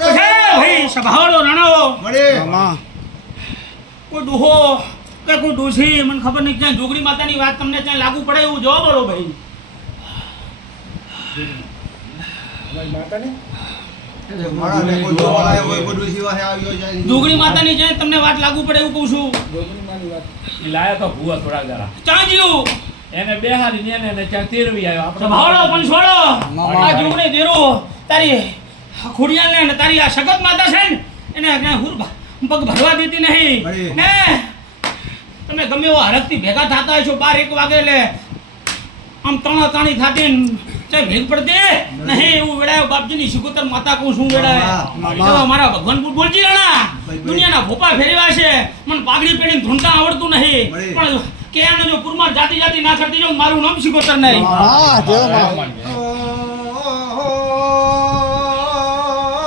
ભાઈ સભાળો રણો મળે મામા કોઈ ડોહો કે કોઈ ડોસી મને ખબર નહીં ક્યાં જોગણી માતાની વાત તમને ક્યાં લાગુ પડે એવું જવાબ બોલો ભાઈ જોગણી માતાની જ્યાં તમને વાત લાગુ પડે એવું કહું છું લાયા તો ભૂવા થોડા જરા ક્યાં જીવ એને બેહાડી ને ત્યાં તેરવી આવ્યો આપણે સભાળો પણ છોડો આ જોગણી દેરો તારી ખોડિયાલ ને તારી આ સગત માતા છે ને એને ક્યાં પગ ભરવા દેતી નહીં ને તમે ગમે એવો હરકથી ભેગા થતા હોય છો 12-1 વાગે એટલે આમ તણાતાણી થાતી ચાય ભેગ પડતી નહીં એવું વેડાયો બાપજીની સિકોતર માતા કહું છું વેડાય મારા ભગવાન બોલજી રાણા દુનિયાના ભોપા ફેરવ્યા છે મને પાઘડી પહેરીને ધૂંઢતા આવડતું નહીં પણ કે જો પુરમાર જાતિ ના કરતી જો મારું નામ સિકોતર નહીં હા જો